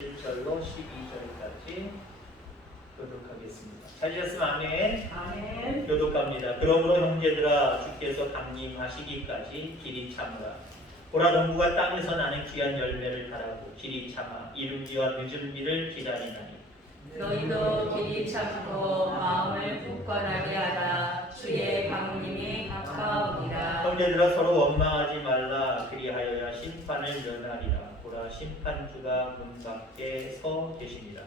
1절로 12절까지 교독하겠습니다. 찾으셨으면 아멘. 아멘. 교독합니다. 그러므로 형제들아 주께서 강림하시기까지 길이 참으라. 보라 농부가 땅에서 나는 귀한 열매를 바라고 길이 참아 이른비와 늦은비를 기다리나니 너희도 길이 참고 마음을 굳건하게 하라. 주의 강림이 가까우니라. 형제들아 서로 원망하지 말라. 그리하여야 심판을 면하리라. 보라 심판주가 문 밖에 서 계십니다.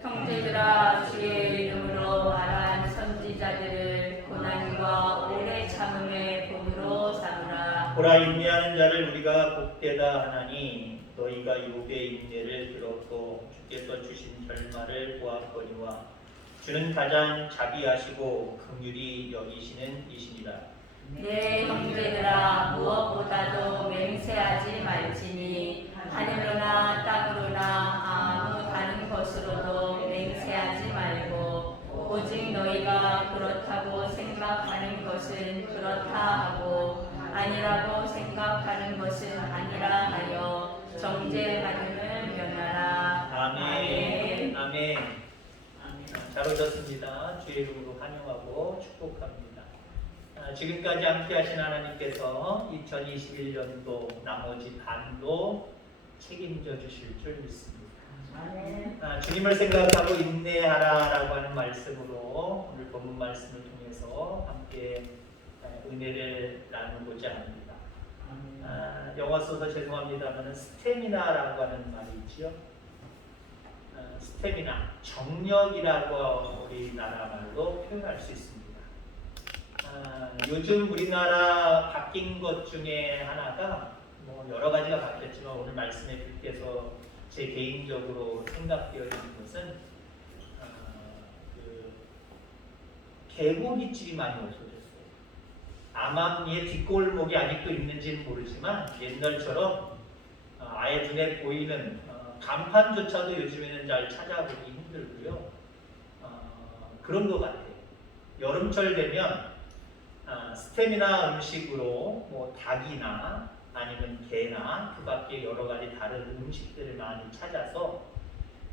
형제들아 주의 이름으로 말한 선지자들을 고난과 오래 참음의 본으로 삼으라. 보라 인내하는 자를 우리가 복되다 하나니 너희가 욥의 인내를 들었고 주께서 주신 결말을 보았거니와 주는 가장 자비하시고 긍휼히 여기시는 이시니라. 내 형제들아 무엇보다도 맹세하지 말지니 하늘로나 땅으로나 아무 다른 것으로도 맹세하지 말고 오직 너희가 그렇다고 생각하는 것은 그렇다 하고 아니라고 생각하는 것은 아니라 하여 정죄하는 면하라. 아멘. 아멘. 잘 오셨습니다. 주의 이름으로 환영하고 축복합니다. 지금까지 함께하신 하나님께서 2021년도 나머지 반도 책임져 주실 줄 믿습니다. 주님을 생각하고 인내하라라고 하는 말씀으로 오늘 본문 말씀을 통해서 함께 은혜를 나누고자 합니다. 영어 써서 죄송합니다만 스태미나라고 하는 말이 있죠. 스태미나, 정력이라고 우리나라 말로 표현할 수 있습니다. 요즘 우리나라 바뀐 것 중에 하나가 뭐 여러 가지가 바뀌었지만 오늘 말씀에 빗대서 제 개인적으로 생각되어 있는 것은 개고기집이 많이 없어졌어요. 암암리의 뒷골목이 아직도 있는지는 모르지만 옛날처럼 아예 눈에 보이는 간판조차도 요즘에는 잘 찾아보기 힘들고요. 그런 것 같아요. 여름철 되면 스테미나 음식으로 뭐 닭이나 아니면 게나 그 밖에 여러 가지 다른 음식들을 많이 찾아서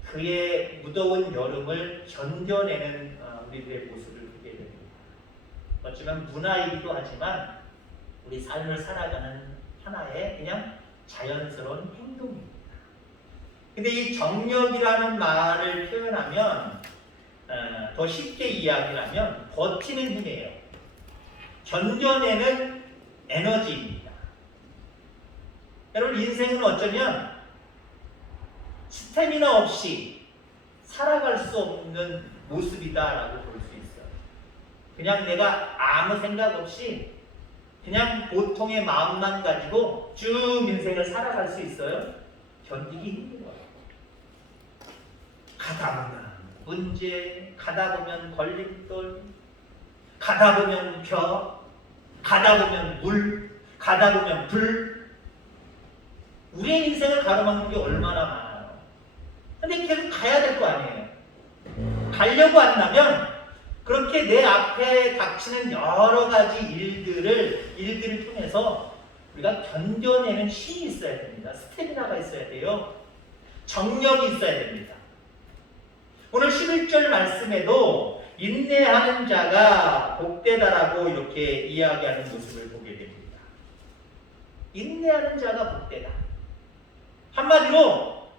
그의 무더운 여름을 견뎌내는 우리들의 모습을 보게 됩니다. 어쩌면 문화이기도 하지만 우리 삶을 살아가는 하나의 그냥 자연스러운 행동입니다. 근데 이 정력이라는 말을 표현하면 더 쉽게 이야기를 하면 버티는 힘이에요. 견뎌내는 에너지입니다. 여러분 인생은 어쩌면 스태미나 없이 살아갈 수 없는 모습이다라고 볼 수 있어요. 그냥 내가 아무 생각 없이 그냥 보통의 마음만 가지고 쭉 인생을 살아갈 수 있어요? 견디기 힘들어요. 가다 보면 문제, 가다 보면 걸림돌, 가다 보면 벼, 가다 보면 물, 가다 보면 불. 우리의 인생을 가로막는 게 얼마나 많아요. 근데 계속 가야 될 거 아니에요. 가려고 한다면 그렇게 내 앞에 닥치는 여러 가지 일들을 통해서 우리가 견뎌내는 힘이 있어야 됩니다. 스태미나가 있어야 돼요. 정력이 있어야 됩니다. 오늘 11절 말씀에도 인내하는 자가 복되다라고 이렇게 이야기하는 모습을 보게 됩니다. 인내하는 자가 복되다. 한마디로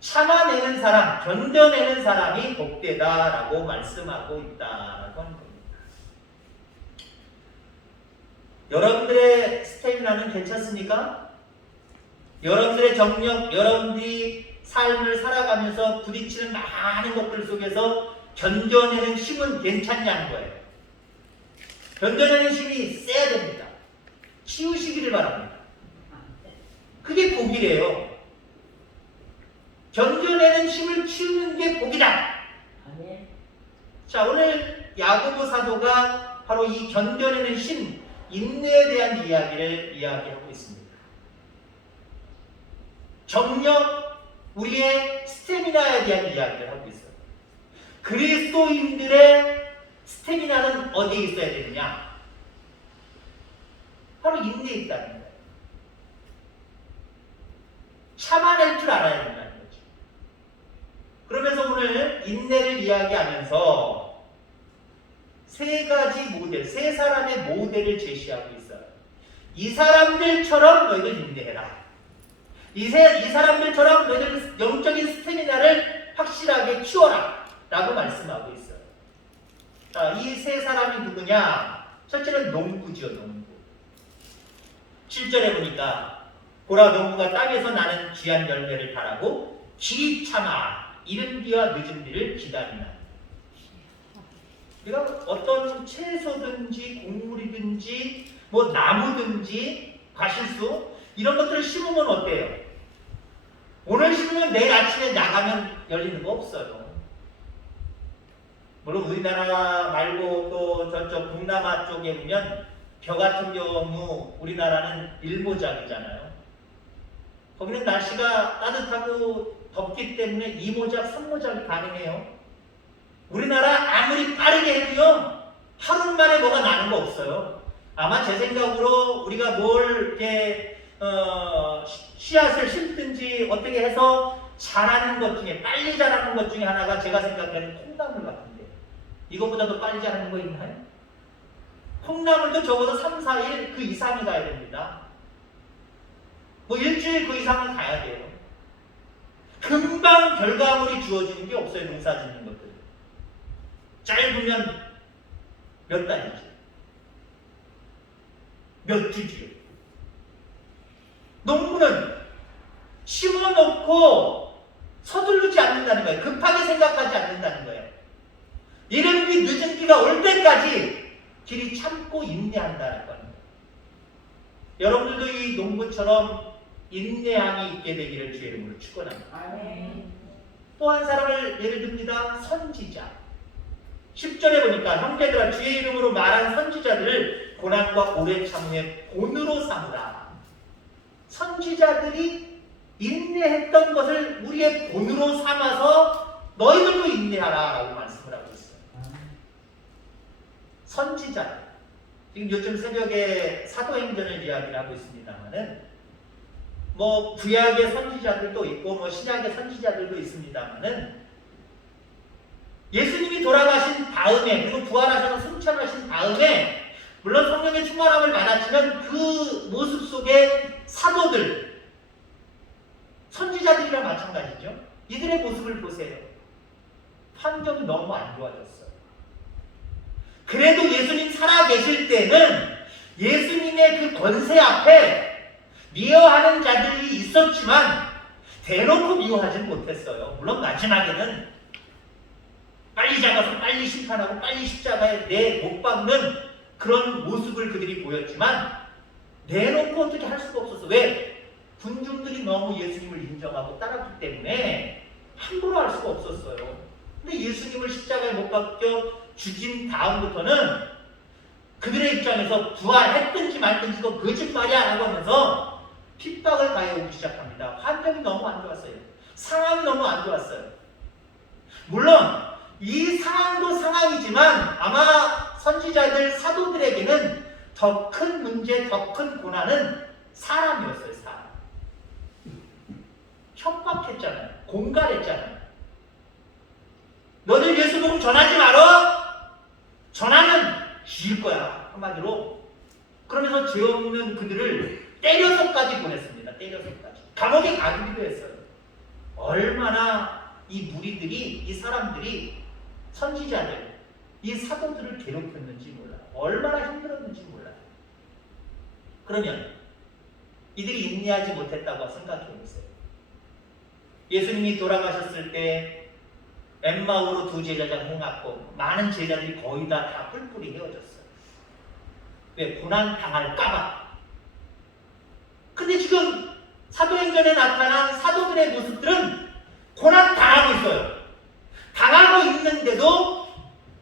참아내는 사람, 견뎌내는 사람이 복되다라고 말씀하고 있다라고 하는 겁니다. 여러분들의 스태미나는 괜찮습니까? 여러분들의 정력, 여러분들이 삶을 살아가면서 부딪히는 많은 것들 속에서 견뎌내는 힘은 괜찮냐는 거예요. 견뎌내는 힘이 세야 됩니다. 키우시기를 바랍니다. 그게 복이래요. 견뎌내는 힘을 키우는 게 복이다. 자, 오늘 야고보 사도가 바로 이 견뎌내는 힘, 인내에 대한 이야기를 이야기하고 있습니다. 정력, 우리의 스태미나에 대한 이야기를 하고 있어요. 그리스도인들의 스태미나는 어디에 있어야 되느냐? 바로 인내에 있다는 거예요. 참아낼 줄 알아야 된다는 거죠. 인내를 이야기하면서 세 가지 모델, 세 사람의 모델을 제시하고 있어요. 이 사람들처럼 너희들 인내해라. 이 사람들처럼 너희들 영적인 스태미나를 확실하게 키워라. 라고 말씀하고 있어요. 자, 이 세 사람이 누구냐? 첫째는 농부죠, 농부. 7절에 보니까 보라, 농부가 땅에서 나는 귀한 열매를 바라고 길이 참아 이른 비와 늦은 비를 기다리나. 우리가 어떤 채소든지 곡물이든지 뭐 나무든지 과실수 이런 것들을 심으면 어때요? 오늘 심으면 내일 아침에 나가면 열리는 거 없어요. 물론 우리나라 말고 또 저쪽 동남아 쪽에 보면 벼 같은 경우 우리나라는 1모작이잖아요. 거기는 날씨가 따뜻하고 덥기 때문에 2모작, 3모작이 가능해요. 우리나라 아무리 빠르게 해도요, 하루 만에 뭐가 나는 거 없어요. 아마 제 생각으로 우리가 뭘 이렇게 씨앗을 심든지 어떻게 해서 자라는 것 중에, 빨리 자라는 것 중에 하나가 제가 생각하는 콩나물 같은데, 이것보다도 빨리 자라는 거 있나요? 콩나물도 적어도 3, 4일 그 이상이 가야 됩니다. 뭐 일주일 그 이상은 가야 돼요. 금방 결과물이 주어지는 게 없어요. 농사 짓는 것들. 짧으면 몇 달이죠. 몇 주지요. 농부는 심어놓고 서두르지 않는다는 거예요. 급하게 생각하지 않는다는 거예요. 이른 비 늦은 비가 올 때까지 길이 참고 인내한다는 겁니다. 여러분들도 이 농부처럼 인내함이 있게 되기를 주의 이름으로 축원합니다. 또 한 사람을 예를 듭니다. 선지자. 10절에 보니까 형제들아 주의 이름으로 말한 선지자들을 고난과 오래 참음의 본으로 삼으라. 선지자들이 인내했던 것을 우리의 본으로 삼아서 너희들도 인내하라 라고 말씀을 하고 있어요. 선지자. 지금 요즘 새벽에 사도행전을 이야기를 하고 있습니다만은 뭐 구약의 선지자들도 있고 뭐 신약의 선지자들도 있습니다만은 예수님이 돌아가신 다음에 그리고 부활하셔서 승천하신 다음에 물론 성령의 충만함을 받았지만 그 모습 속에 사도들, 선지자들이랑 마찬가지죠. 이들의 모습을 보세요. 환경이 너무 안 좋아졌어요. 그래도 예수님 살아계실 때는 예수님의 그 권세 앞에 미워하는 자들이 있었지만 대놓고 미워하지는 못했어요. 물론 마지막에는 빨리 잡아서 빨리 심판하고 빨리 십자가에 내 못 박는 그런 모습을 그들이 보였지만 내놓고 어떻게 할 수가 없었어. 왜? 군중들이 너무 예수님을 인정하고 따랐기 때문에 함부로 할 수가 없었어요. 근데 예수님을 십자가에 못 박혀 죽인 다음부터는 그들의 입장에서 부활했든지 말든지 그거 거짓말이야 라고 하면서 핍박을 가해오기 시작합니다. 환경이 너무 안 좋았어요. 상황이 너무 안 좋았어요. 물론 이 상황도 상황이지만 아마 선지자들, 사도들에게는 더 큰 문제, 더 큰 고난은 사람이었어요. 사람. 협박했잖아요. 공갈했잖아요. 너들 예수 복음 전하지 말어? 전하면 죽일 거야. 한마디로. 그러면서 죄 없는 그들을 때려서까지 보냈습니다. 때려서까지. 감옥에 가기도 했어요. 얼마나 이 무리들이, 이 사람들이 선지자들, 이 사도들을 괴롭혔는지 몰라요. 얼마나 힘들었는지 몰라요. 그러면 이들이 인내하지 못했다고 생각해 보세요. 예수님이 돌아가셨을 때 엠마오로 두 제자가 행하고 많은 제자들이 거의 다 뿔뿔이 헤어졌어요. 왜? 고난 당할까봐. 근데 지금 사도행전에 나타난 사도들의 모습들은 고난 당하고 있어요. 당하고 있는데도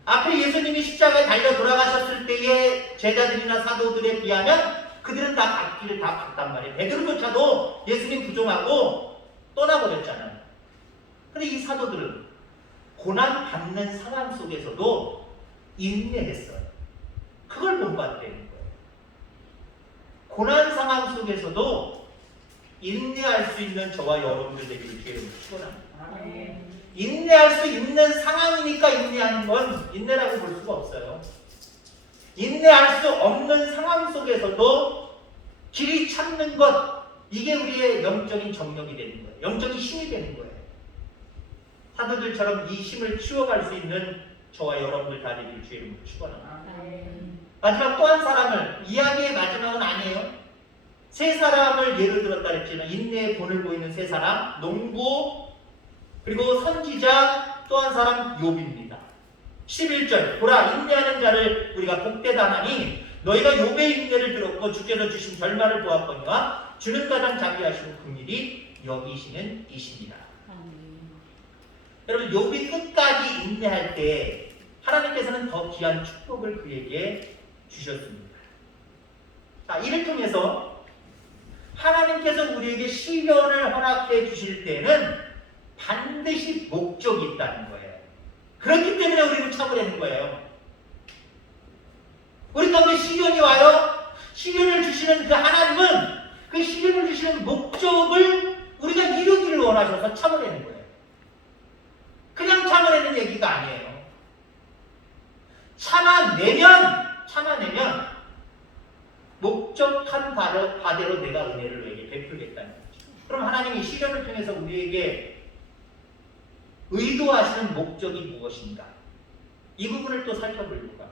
앞에 예수님이 십자가에 달려 돌아가셨을 때의 제자들이나 사도들에 비하면 그들은 다 갓길을 다 갔단 말이에요. 베드로조차도 예수님 부종하고 떠나버렸잖아요. 근데 이 사도들은 고난 받는 상황 속에서도 인내했어요. 그걸 본받다는 거예요. 고난 상황 속에서도 인내할 수 있는 저와 여러분들 되기를 기회를 축원합니다. 인내 인내할 수 있는 상황이니까 인내하는 건 인내라고 볼 수가 없어요. 인내할 수 없는 상황 속에서도 길이 찾는 것, 이게 우리의 영적인 정력이 되는 거예요. 영적인 힘이 되는 거예요. 사도들처럼 이 힘을 키워갈 수 있는 저와 여러분들 다 되길 주의 이름으로 축원합니다. 마지막 또 한 사람을, 이야기의 마지막은 아니에요. 세 사람을 예를 들었다 했지만 인내의 본을 보이는 세 사람, 농부, 그리고 선지자, 또 한 사람 욥입니다. 11절, 보라 인내하는 자를 우리가 복되다 하나니 너희가 욥의 인내를 들었고 주께서 주신 결말을 보았거니와 주는 가장 자비하시고 긍휼히 여기시는 이십니다. 여러분, 욥이 끝까지 인내할 때 하나님께서는 더 귀한 축복을 그에게 주셨습니다. 자, 이를 통해서 하나님께서 우리에게 시련을 허락해 주실 때는 반드시 목적이 있다는 거예요. 그렇기 때문에 우리는 참으려는 거예요. 우리 가운데 시련이 와요. 시련을 주시는 그 하나님은 그 시련을 주시는 목적을 우리가 이루기를 원하셔서 참으려는 거예요. 그냥 참으려는 얘기가 아니에요. 참아내면 목적한 바대로 내가 은혜를 너에게 베풀겠다는 거죠. 그럼 하나님이 시련을 통해서 우리에게 의도하시는 목적이 무엇인가? 이 부분을 또 살펴보려고 합니다.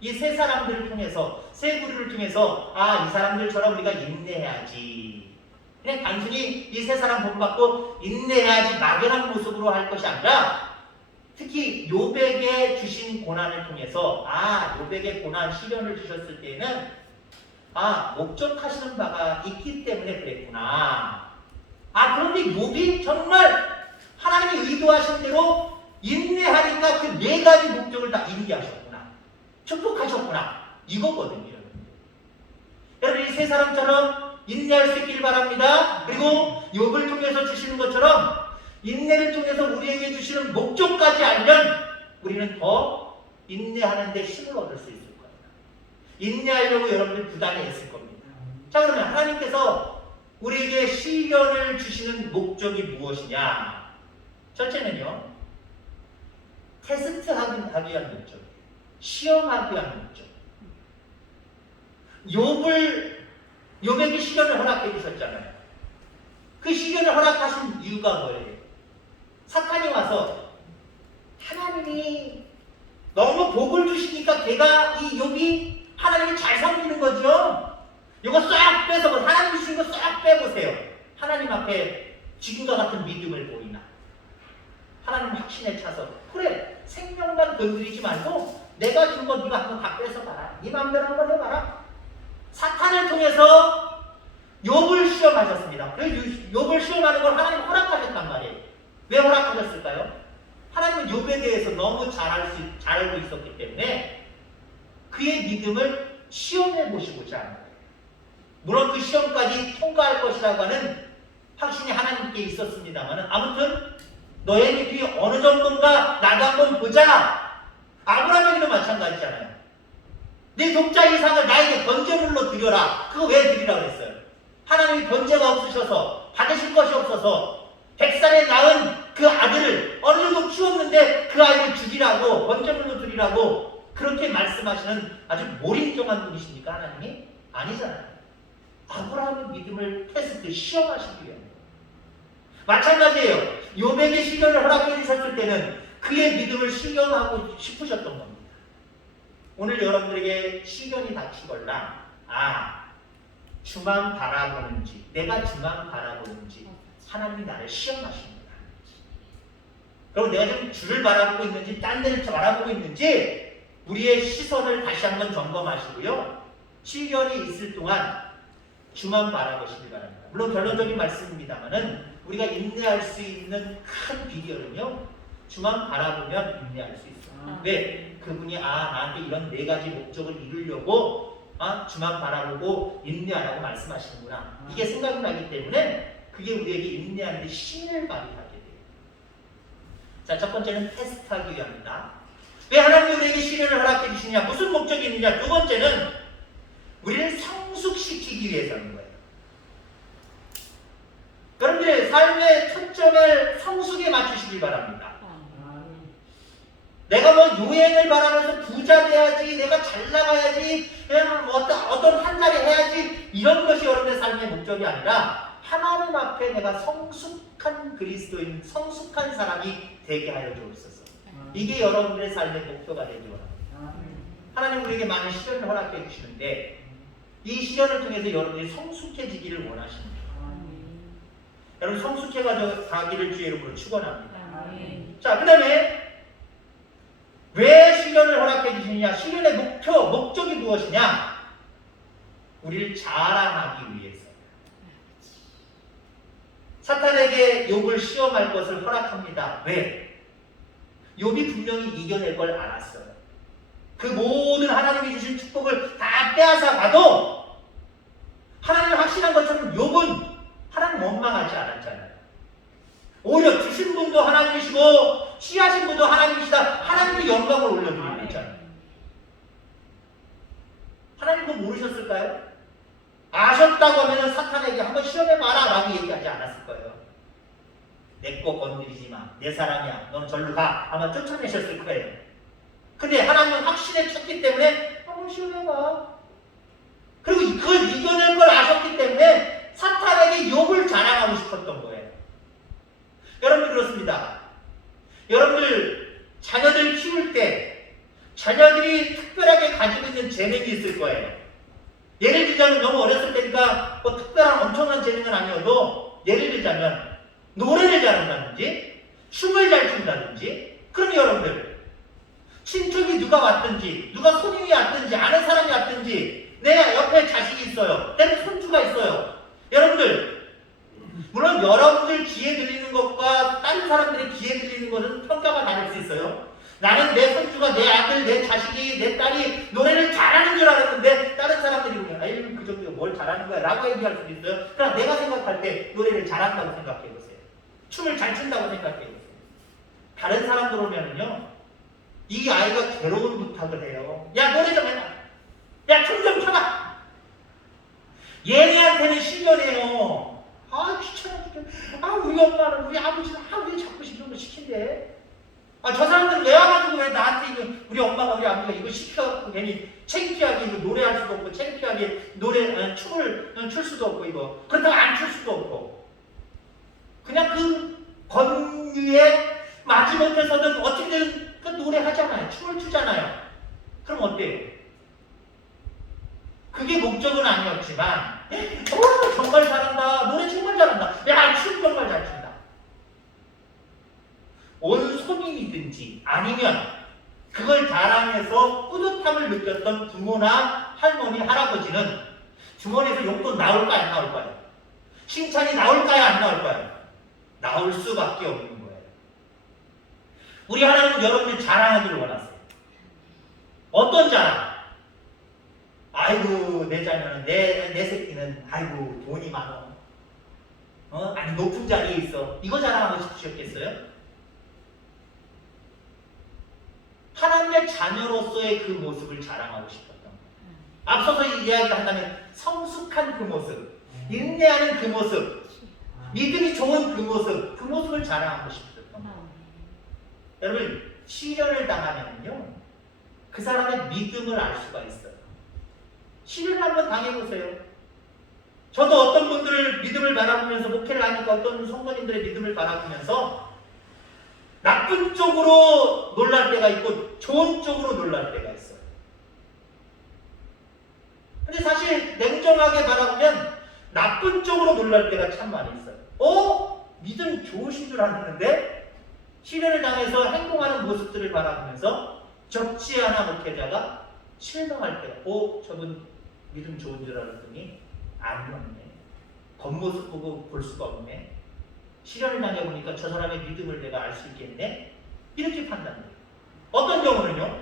이 세 사람들을 통해서, 세 부류를 통해서 이 사람들처럼 우리가 인내해야지. 그냥 단순히 이 세 사람 본받고 인내해야지 막연한 모습으로 할 것이 아니라 특히 욥에게 주신 고난을 통해서 욥에게 고난, 시련을 주셨을 때는 목적하시는 바가 있기 때문에 그랬구나. 그런데 욥이 정말 하나님이 의도하신 대로 인내하니까 그 네 가지 목적을 다 이루게 하셨구나. 축복하셨구나. 이거거든요. 여러분, 이 세 사람처럼 인내할 수 있길 바랍니다. 그리고 욥을 통해서 주시는 것처럼 인내를 통해서 우리에게 주시는 목적까지 알면 우리는 더 인내하는 데 힘을 얻을 수 있을 겁니다. 인내하려고 여러분들 부단히 애쓸 겁니다. 자, 그러면 하나님께서 우리에게 시련을 주시는 목적이 무엇이냐? 첫째는요, 테스트하기 위한 목적, 시험하기 위한 목적. 욥에게 시련을 허락해 주셨잖아요. 그 시련을 허락하신 이유가 뭐예요? 사탄이 와서 하나님이 너무 복을 주시니까 걔가, 이 욥이 하나님을 잘 섬기는 거죠. 이거 싹 빼서 하나님 주신 거 싹 빼보세요. 하나님 앞에 지금과 같은 믿음을 보이나? 하나님 확신에 차서 그래, 생명만 건드리지 말고 내가 준 거 네가 한번 다 뺏어봐라. 네 마음대로 한번 해봐라. 사탄을 통해서 욥을 시험하셨습니다. 그래서 욥을 시험하는 걸 하나님 허락하셨단 말이에요. 왜 허락하셨을까요? 하나님은 욥에 대해서 너무 잘 알고 있었기 때문에 그의 믿음을 시험해 보시고자 하는 거예요. 물론 그 시험까지 통과할 것이라고 하는 확신이 하나님께 있었습니다만, 아무튼 너의 믿음이 어느 정도인가 나도 한번 보자. 아브라함에게도 마찬가지잖아요. 네 독자 이삭을 나에게 번제물로 드려라. 그거 왜 드리라고 했어요? 하나님이 번제가 없으셔서, 받으실 것이 없어서 100살에 낳은 그 아들을 어느 정도 키웠는데 그 아이를 죽이라고, 번제물로 드리라고 그렇게 말씀하시는 아주 몰인정한 분이십니까? 하나님이? 아니잖아요. 아브라함의 믿음을 테스트, 시험하시기 위한. 마찬가지예요. 욥에게 시련을 허락해 주셨을 때는 그의 믿음을 시험하고 싶으셨던 겁니다. 오늘 여러분들에게 시련이 닥치거나 주만 바라보는지, 내가 주만 바라보는지 하나님이 나를 시험하십니다. 그럼 내가 지금 주를 바라보고 있는지 딴 데를 바라보고 있는지 우리의 시선을 다시 한번 점검하시고요. 시련이 있을 동안 주만 바라보시기 바랍니다. 물론 결론적인 말씀입니다만은 우리가 인내할 수 있는 큰 비결은요, 주만 바라보면 인내할 수 있어요. 왜? 그분이 나한테 이런 네 가지 목적을 이루려고 주만 바라보고 인내하라고 말씀하시는구나. 이게 생각이 나기 때문에 그게 우리에게 인내하는 데 힘을 발휘하게 돼요. 자, 첫 번째는 테스트하기 위함이다. 왜 하나님이 우리에게 시련을 허락해 주시냐? 무슨 목적이 있느냐? 두 번째는 우리를 성숙시키기 위해서인 거예요. 여러분들의 삶의 초점을 성숙에 맞추시기 바랍니다. 내가 뭐 유행을 바라면서 부자 돼야지, 내가 잘 나가야지, 그냥 어떤 한 자리 해야지, 이런 것이 여러분의 삶의 목적이 아니라 하나님 앞에 내가 성숙한 그리스도인, 성숙한 사람이 되게 하여 주옵소서. 이게 여러분의 삶의 목표가 되기 원합니다. 하나님 우리에게 많은 시련을 허락해 주시는데 이 시련을 통해서 여러분이 성숙해지기를 원하십니다. 여러분 성숙해 가기를 주의 이름으로 축원합니다. 자, 그 다음에 왜 시련을 허락해 주시느냐? 시련의 목적이 무엇이냐? 우리를 자랑하기 위해서. 사탄에게 욥을 시험할 것을 허락합니다. 왜? 욥이 분명히 이겨낼 걸 알았어요. 그 모든 하나님이 주신 축복을 다 빼앗아 가도 하나님 확신한 것처럼 욥은 하나님 원망하지 않았잖아요. 오히려 주신 분도 하나님이시고 취하신 분도 하나님이시다. 하나님의 영광을 올려드리고 있잖아요. 하나님 그거 모르셨을까요? 아셨다고 하면 사탄에게 한번 시험해봐라 라고 얘기하지 않았을 거예요. 내 거 건드리지 마. 내 사람이야. 너는 절로 가. 아마 쫓아내셨을 거예요. 근데 하나님은 확신에 쳤기 때문에 한번 시험해봐. 그리고 그걸 이겨낼 걸 아셨기 때문에 사탄에게 욥을 자랑하고 싶었던 거예요. 여러분 그렇습니다. 여러분들 자녀들 키울 때 자녀들이 특별하게 가지고 있는 재능이 있을 거예요. 예를 들자면 너무 어렸을 때니까 뭐 특별한 엄청난 재능은 아니어도 예를 들자면 노래를 잘한다든지 춤을 잘 춘다든지 그럼 여러분들 친척이 누가 왔든지 누가 손님이 왔든지 아는 사람이 왔든지 내 옆에 자식이 있어요. 내 손주가 있어요. 여러분들 물론 여러분들 귀에 들리는 것과 다른 사람들의 귀에 들리는 것은 평가가 다를 수 있어요. 나는 내 손주가, 내 아들, 내 자식이, 내 딸이 노래를 잘하는 줄 알았는데 다른 사람들이 보면 아유 그 정도가 뭘 잘하는 거야 라고 얘기할 수도 있어요. 그러나 내가 생각할 때 노래를 잘한다고 생각해 보세요. 춤을 잘 춘다고 생각해 보세요. 다른 사람들 오면은요 이 아이가 괴로운 부탁을 해요. 야 노래 좀 해봐. 야 춤 좀 춰봐. 얘네한테는 시련해요. 아 귀찮아 죽겠네. 아 우리 엄마는 우리 아버지는 왜 자꾸 이런 거 시킨대. 아 저 사람들은 왜 와가지고 왜 나한테 이거 우리 엄마가 우리 아버지가 이거 시켜갖고 괜히 창피하게 이거 노래할 수도 없고 창피하게 춤을 출 수도 없고 이거 그렇다고 안 출 수도 없고 그냥 그 권유에 마지못해서든 어떻게든 그 노래하잖아요. 춤을 추잖아요. 그럼 어때요? 그게 목적은 아니었지만 정말 잘한다. 노래 정말 잘한다. 야 춤 정말 잘 춘다. 온 손님이든지 아니면 그걸 자랑해서 뿌듯함을 느꼈던 부모나 할머니, 할아버지는 주머니에서 용돈 나올까요? 안 나올까요? 칭찬이 나올까요? 안 나올까요? 나올 수밖에 없는 거예요. 우리 하나님은 여러분이 자랑하기를 원하세요. 어떤 자랑? 아이고 내 자녀는 내 새끼는 아이고 돈이 많어. 아니 높은 자리에 있어. 이거 자랑하고 싶으셨겠어요? 하나님의 자녀로서의 그 모습을 자랑하고 싶었던 거예요. 앞서서 이야기를 한다면 성숙한 그 모습, 인내하는 그 모습, 믿음이 좋은 그 모습을 자랑하고 싶었던 거예요. 여러분 시련을 당하면요 그 사람의 믿음을 알 수가 있어요. 시련을 한번 당해보세요. 저도 어떤 분들을 믿음을 바라보면서 목회를 하니까 어떤 성도님들의 믿음을 바라보면서 나쁜 쪽으로 놀랄 때가 있고 좋은 쪽으로 놀랄 때가 있어요. 근데 사실 냉정하게 바라보면 나쁜 쪽으로 놀랄 때가 참 많이 있어요. 믿음 좋으신 줄 알았는데 시련을 당해서 행동하는 모습들을 바라보면서 적지 않아 목회자가 실망할 때가 저분 믿음 좋은 줄 알았더니 아니었네. 겉모습 보고 볼 수가 없네. 시련을 당해보니까 저 사람의 믿음을 내가 알 수 있겠네? 이렇게 판단해요. 어떤 경우는요,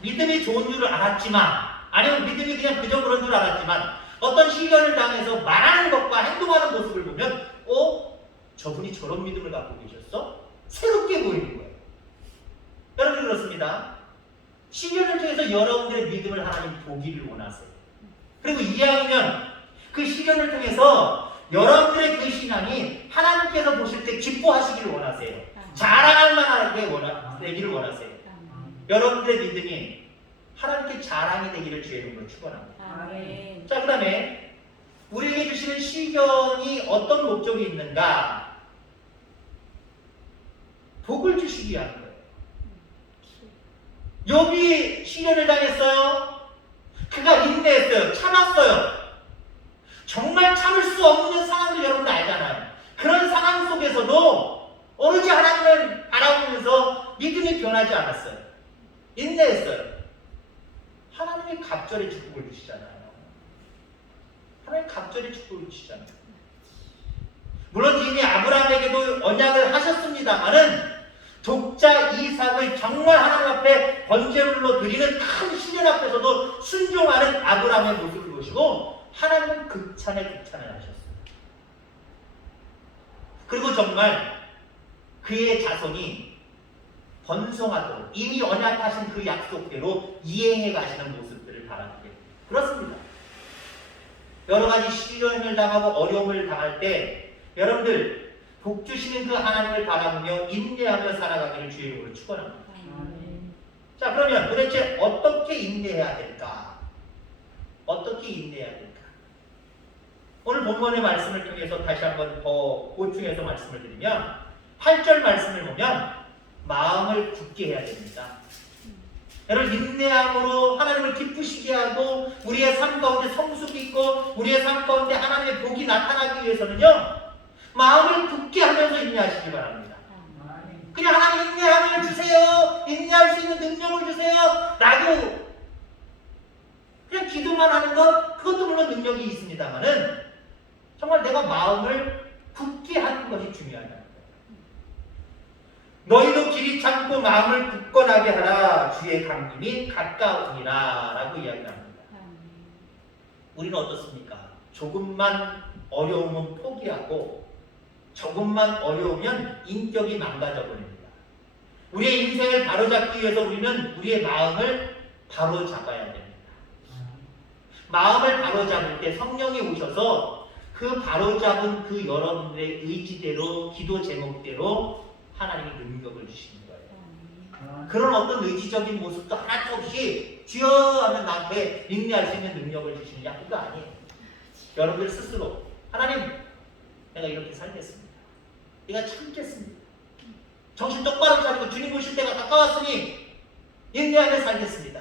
믿음이 좋은 줄 알았지만, 아니면 믿음이 그냥 그저 그런 줄 알았지만, 어떤 시련을 당해서 말하는 것과 행동하는 모습을 보면, 저분이 저런 믿음을 갖고 계셨어? 새롭게 보이는 거예요. 여러분 그렇습니다. 시련을 통해서 여러분들의 믿음을 하나님 보기를 원하세요. 그리고 이왕이면 그 시련을 통해서 여러분들의 그 신앙이 하나님께서 보실 때 기뻐하시기를 원하세요. 자랑할 만하게 되기를 원하세요. 여러분들의 믿음이 하나님께 자랑이 되기를 주의 이름으로 축원합니다. 아멘. 자, 그 다음에 우리에게 주시는 시련이 어떤 목적이 있는가? 복을 주시기 위한 거예요. 욥이 시련을 당했어요. 그가 인내했어요. 참았어요. 정말 참을 수 없는 상황도 여러분들 알잖아요. 그런 상황 속에서도 오로지 하나님을 바라보면서 믿음이 변하지 않았어요. 인내했어요. 하나님이 갑절의 축복을 주시잖아요. 하나님 갑절의 축복을 주시잖아요. 물론 이미 아브라함에게도 언약을 하셨습니다만은 독자 이삭을 정말 하나님 앞에 번제물로 드리는 큰 시련 앞에서도 순종하는 아브라함의 모습을 보시고 하나님은 극찬을 하셨어요. 그리고 정말 그의 자손이 번성하도록 이미 언약하신 그 약속대로 이행해 가시는 모습들을 바라보게 그렇습니다. 여러 가지 시련을 당하고 어려움을 당할 때 여러분들 복 주시는 그 하나님을 바라보며 인내하며 살아가기를 주의 이름으로 축원합니다. 자, 그러면 도대체 어떻게 인내해야 될까? 어떻게 인내해야 될까? 오늘 본문의 말씀을 통해서 다시 한번 더 보충해서 말씀을 드리면 8절 말씀을 보면 마음을 굳게 해야 됩니다. 여러분 인내함으로 하나님을 기쁘시게 하고 우리의 삶 가운데 성숙이 있고 우리의 삶 가운데 하나님의 복이 나타나기 위해서는요 마음을 굳게 하면서 인내하시기 바랍니다. 그냥 하나님 인내함을 주세요, 인내할 수 있는 능력을 주세요 라고 그냥 기도만 하는 것 그것도 물론 능력이 있습니다만은 정말 내가 마음을 굳게 하는 것이 중요하다. 너희도 길이 참고 마음을 굳건하게 하라 주의 강림이 가까우니라 라고 이야기합니다. 우리는 어떻습니까? 조금만 어려우면 포기하고 조금만 어려우면 인격이 망가져 버립니다. 우리의 인생을 바로잡기 위해서 우리는 우리의 마음을 바로잡아야 됩니다. 마음을 바로잡을 때 성령이 오셔서 그 바로잡은 그 여러분들의 의지대로 기도 제목대로 하나님이 능력을 주시는 거예요. 그런 어떤 의지적인 모습도 하나도 없이 주여 하면 나한테 인내할 수 있는 능력을 주시는 약속도 아니에요. 여러분들 스스로 하나님 내가 이렇게 살겠습니다. 내가 참겠습니다. 정신 똑바로 차리고 주님 오실 때가 가까웠으니 인내하며 살겠습니다.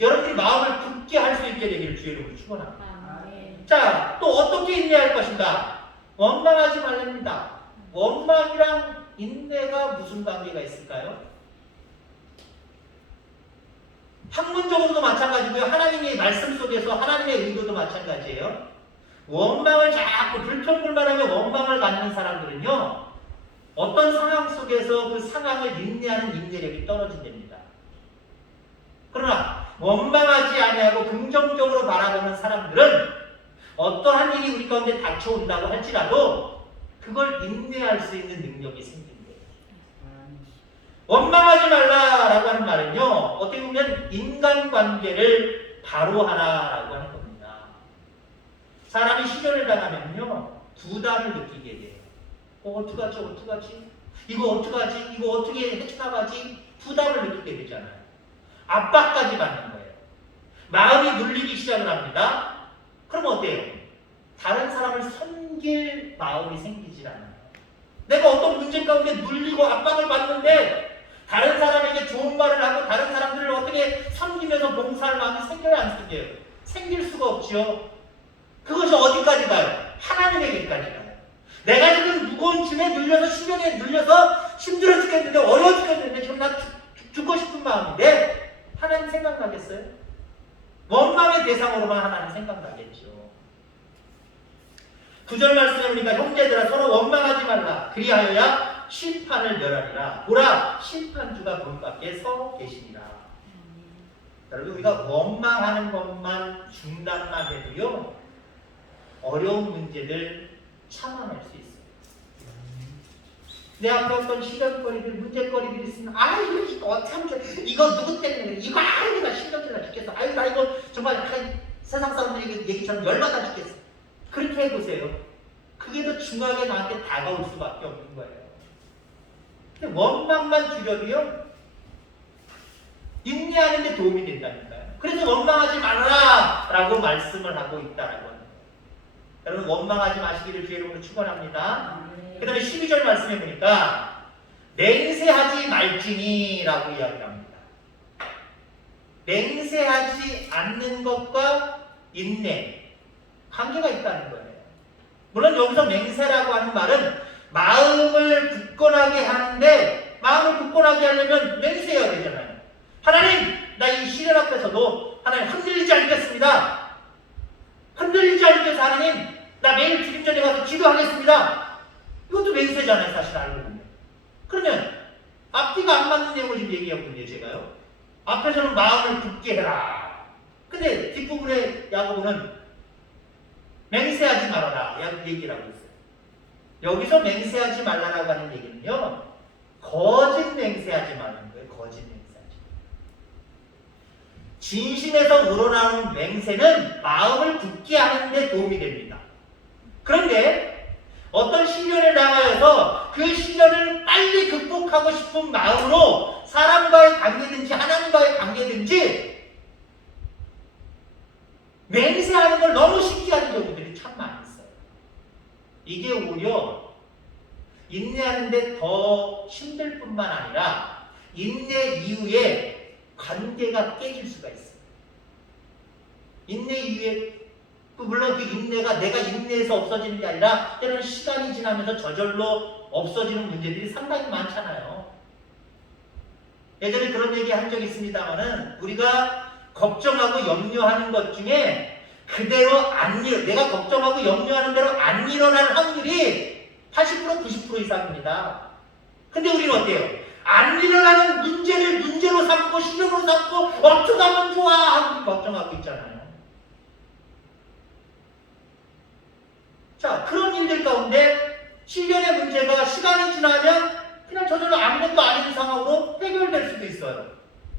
여러분들이 마음을 굳게 할 수 있게 되기를 주의 이름으로 축원합니다. 자, 또 어떻게 인내할 것인가? 원망하지 말랍니다. 원망이랑 인내가 무슨 관계가 있을까요? 학문적으로도 마찬가지고요. 하나님의 말씀 속에서 하나님의 의도도 마찬가지예요. 원망을 자꾸 불평불만하며 원망을 갖는 사람들은요. 어떤 상황 속에서 그 상황을 인내하는 인내력이 떨어진답니다. 그러나 원망하지 아니하고 긍정적으로 바라보는 사람들은 어떠한 일이 우리 가운데 닥쳐온다고 할지라도 그걸 인내할 수 있는 능력이 생긴대요. 원망하지 말라라고 하는 말은요. 어떻게 보면 인간관계를 바로 하라라고 하는 겁니다. 사람이 시련을 당하면요. 부담을 느끼게 돼요. 어떡하지? 이거 어떡하지? 이거 어떻게 헤쳐나가지? 부담을 느끼게 되잖아요. 압박까지 받는 거예요. 마음이 눌리기 시작을 합니다. 그럼 어때요? 다른 사람을 섬길 마음이 생기질 않아요. 내가 어떤 문제 가운데 눌리고 압박을 받는데 다른 사람에게 좋은 말을 하고 다른 사람들을 어떻게 섬기면서 봉사할 마음이 생겨요? 안 생겨요? 생길 수가 없지요. 그것이 어디까지 가요? 하나님에게까지 가요. 내가 지금 무거운 짐에 눌려서 시련에 눌려서 힘들어 죽겠는데 어려워 죽겠는데 지금 나 죽고 싶은 마음인데 하나님 생각나겠어요? 원망의 대상으로만 하나님 생각나겠죠. 9절 말씀에 보니까 형제들아 서로 원망하지 말라. 그리하여야 심판을 멸하리라. 보라 심판주가 문 밖에 서 계시니라. 여러분 우리가 원망하는 것만 중단만 해도요 어려운 문제들 참아낼 수 있어요. 내 앞에 어떤 시련거리들 문제거리들이 있으면 이거 어떻게 하면 이거 누구 때문에 이거 나 신경질나 죽겠어. 나 이거 정말 세상 사람들 얘기처럼 열받아 죽겠어. 그렇게 해보세요. 그게 더 중하게 나한테 다가올 수밖에 없는 거예요. 근데 원망만 줄여도요, 인내하는 데 도움이 된다니까요. 그래서 원망하지 말아라! 라고 말씀을 하고 있다라고 합니다. 여러분, 원망하지 마시기를 주의 이름으로 축원합니다. 그 다음에 12절 말씀해 보니까 맹세하지 말지니 라고 이야기를 합니다. 맹세하지 않는 것과 인내, 관계가 있다는 거예요. 물론 여기서 맹세라고 하는 말은 마음을 굳건하게 하는데, 마음을 굳건하게 하려면 맹세해야 되잖아요. 하나님, 나 이 시련 앞에서도 하나님 흔들리지 않겠습니다. 흔들리지 않기 위해서 하나님, 나 매일 주님 전에 가서 기도하겠습니다. 이것도 맹세잖아요, 사실 알고 보면. 그러면 앞뒤가 안 맞는 내용을 지금 얘기하고 있는데, 제가요. 앞에서는 마음을 굳게 해라. 근데 뒷부분에 야고보는 맹세하지 말아라. 얘기를 하고 있어요. 여기서 맹세하지 말라라고 하는 얘기는요, 거짓 맹세하지 말라는 거예요. 거짓 맹세하지. 진심에서 우러나오는 맹세는 마음을 굳게 하는 데 도움이 됩니다. 그런데 어떤 시련에 당하여서 그 시련을 빨리 극복하고 싶은 마음으로 사람과의 관계든지 하나님과의 관계든지 맹세하는 걸 너무 쉽게 하는 경우들이 참 많이 있어요. 이게 오히려 인내하는데 더 힘들 뿐만 아니라 인내 이후에 관계가 깨질 수가 있어요. 인내 이후에 물론 그 인내가 내가 인내해서 없어지는 게 아니라 때로는 시간이 지나면서 저절로 없어지는 문제들이 상당히 많잖아요. 예전에 그런 얘기 한 적이 있습니다만은 우리가 걱정하고 염려하는 것 중에 그대로 내가 걱정하고 염려하는 대로 안 일어날 확률이 80% 90% 이상입니다. 근데 우리는 어때요? 안 일어나는 문제를 문제로 삼고 시련으로 삼고 어떻게 하면 좋아 하고 걱정하고 있잖아요. 자, 그런 일들 가운데 시련의 문제가 시간이 지나면 그냥 저절로 아무것도 아닌 상황으로 해결될 수도 있어요.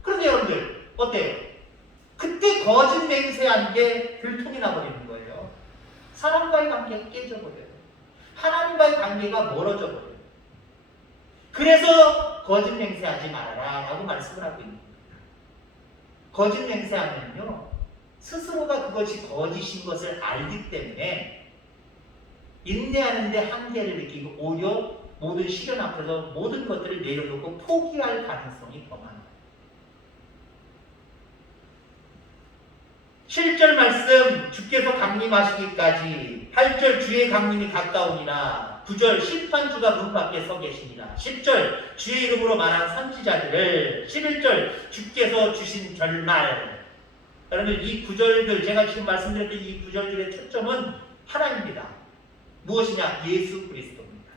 그런데 여러분들 어때요? 그때 거짓 맹세한 게 들통이 나버리는 거예요. 사람과의 관계가 깨져버려요. 하나님과의 관계가 멀어져 버려요. 그래서 거짓 맹세하지 말아라 라고 말씀을 하고 있는 거예요. 거짓 맹세하면요, 스스로가 그것이 거짓인 것을 알기 때문에 인내하는데 한계를 느끼고 오히려 모든 시련 앞에서 모든 것들을 내려놓고 포기할 가능성이 더 많아요. 7절 말씀, 주께서 강림하시기까지. 8절, 주의 강림이 가까우니라. 9절, 심판주가 문 밖에 서 계시니라. 10절, 주의 이름으로 말한 선지자들을. 11절, 주께서 주신 결말. 여러분, 이 구절들, 제가 지금 말씀드렸던 이 구절들의 초점은 하나입니다. 무엇이냐? 예수 그리스도입니다.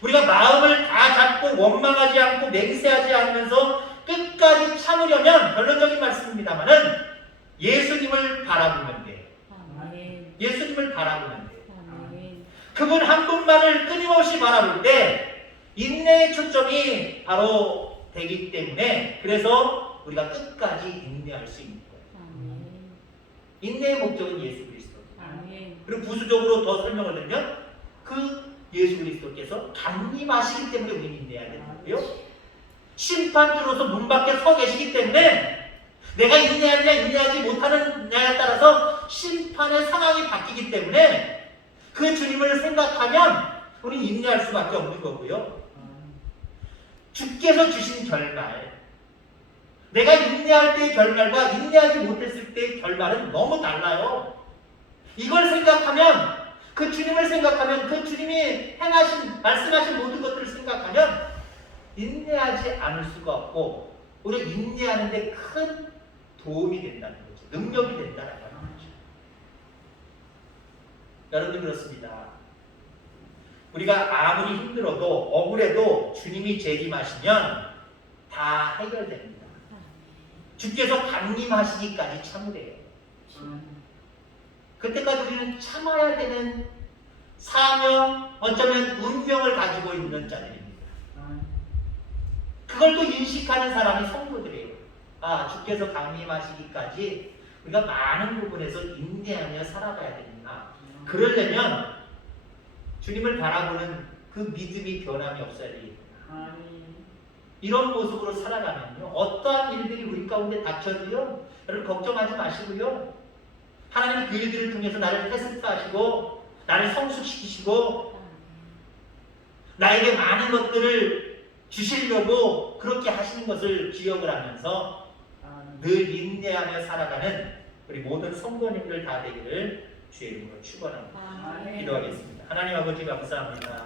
우리가 마음을 다 잡고 원망하지 않고 맹세하지 않으면서 끝까지 참으려면, 결론적인 말씀입니다만은 예수님을 바라보면 돼요. 예수님을 바라보면 돼요. 그분 한 분만을 끊임없이 바라볼 때 인내의 초점이 바로 되기 때문에, 그래서 우리가 끝까지 인내할 수 있는 거예요. 인내의 목적은 예수 그리스도. 그리고 부수적으로 더 설명을 드리면 그 예수 그리스도께서 강림하시기 때문에 우리는 인내해야 되는 거고요. 심판주로서 문 밖에 서 계시기 때문에 내가 인내하느냐 인내하지 못하느냐에 따라서 심판의 상황이 바뀌기 때문에 그 주님을 생각하면 우리는 인내할 수밖에 없는 거고요. 주께서 주신 결말, 내가 인내할 때의 결말과 인내하지 못했을 때의 결말은 너무 달라요. 이걸 생각하면, 그 주님을 생각하면, 그 주님이 말씀하신 모든 것들을 생각하면 인내하지 않을 수가 없고 오히려 인내하는 데 큰 도움이 된다는 거죠. 능력이 된다는 거죠. 여러분, 그렇습니다. 우리가 아무리 힘들어도 억울해도 주님이 재림하시면 다 해결됩니다. 주께서 강림하시기까지 참으래요. 그때까지 우리는 참아야 되는 사명, 어쩌면 운명을 가지고 있는 자들입니다. 그걸 또 인식하는 사람이 성도들이에요. 아, 주께서 강림하시기까지 우리가 많은 부분에서 인내하며 살아가야 됩니다. 그러려면 주님을 바라보는 그 믿음이 변함이 없어야 됩니다. 이런 모습으로 살아가면요, 어떠한 일들이 우리 가운데 닥쳐도요, 여러분 걱정하지 마시고요, 하나님 그 일들을 통해서 나를 테스트하시고 나를 성숙시키시고 나에게 많은 것들을 주시려고 그렇게 하시는 것을 기억을 하면서 늘 인내하며 살아가는 우리 모든 성도님들 다 되기를 주의 이름으로 축원합니다. 기도하겠습니다. 하나님 아버지 감사합니다.